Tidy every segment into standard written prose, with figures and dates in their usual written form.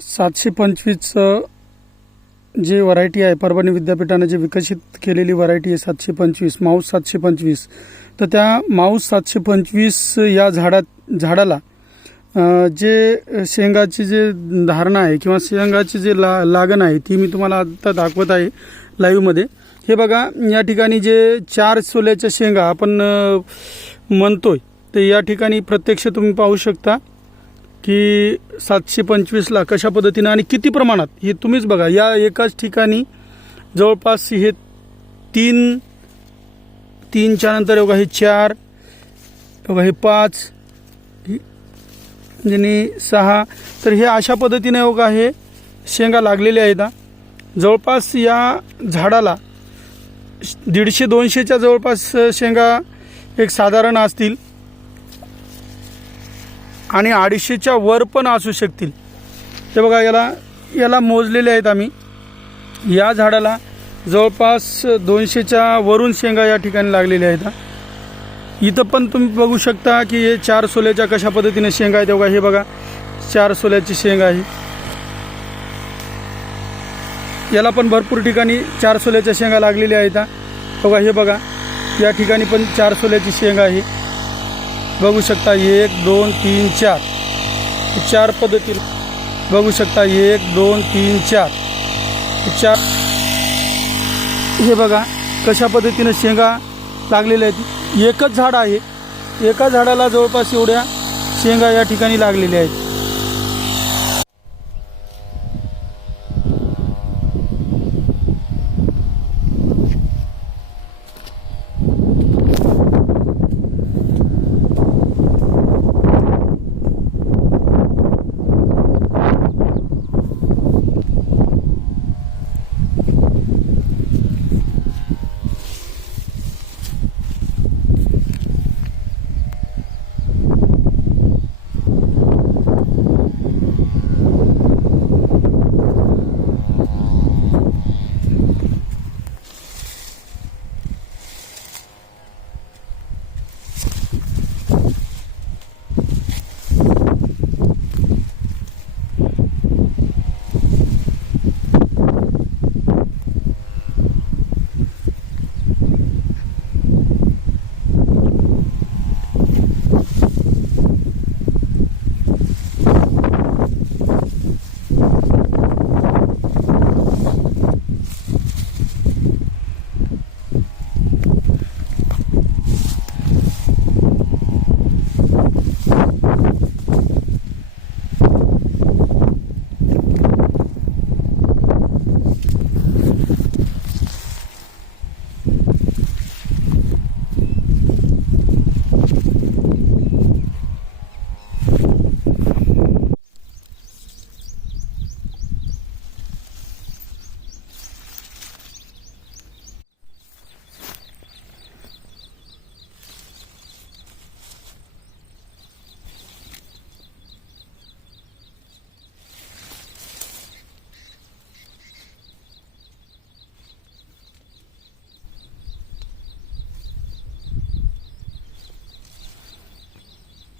725चं जे व्हरायटी आहे, परभणी विद्यापीठाने जे विकसित केलेली व्हरायटी आहे 725 माऊस 725, तर त्या माऊस 725 या झाडाला जे शेंगाची जे धारणा आहे किंवा शेंगाची जे लागण आहे ती मी तुम्हाला आता दाखवत आहे लाईव्हमध्ये. हे बघा, या ठिकाणी जे 4 सोल्याच्या शेंगा आपण म्हणतोय, तर या ठिकाणी प्रत्यक्ष तुम्ही पाहू शकता की 725ला कशा पद्धतीनं आणि किती प्रमाणात हे तुम्हीच बघा. या एकाच ठिकाणी जवळपास हे 3च्या नंतर बघा हे 4, बघा हे 5 आणि 6, तर हे अशा पद्धतीने बघा हे शेंगा लागलेले आहेत. जवळपास या झाडाला 150-200च्या जवळपास शेंगा एक साधारण असतील आणि 250च्या वर पण असू शकतील. ते बघा, याला मोजलेले आहेत आम्ही. या झाडाला जवळपास 200च्या वरून शेंगा या ठिकाणी लागलेल्या आहेत. इथं पण तुम्ही बघू शकता की हे 4 सोल्याच्या कशा पद्धतीने शेंगा आहेत. बघा, हे बघा 4 सोल्याची शेंगा आहे. याला पण भरपूर ठिकाणी 4 सोल्याच्या शेंगा लागलेल्या आहेत. बघा, हे बघा या ठिकाणी पण 4 सोल्याची शेंगा आहे. बघू शकता 1 2 3 4 पद्धतीने बघू शकता 1 2 3 4. हे बघा कशा पद्धतीने शेंगा लागलेल्या आहेत. एकच झाड आहे, एका झाडाला जवळपास एवढ्या शेंगा या ठिकाणी लागलेल्या आहेत.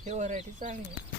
हे व्हरायटी चांगली आहे.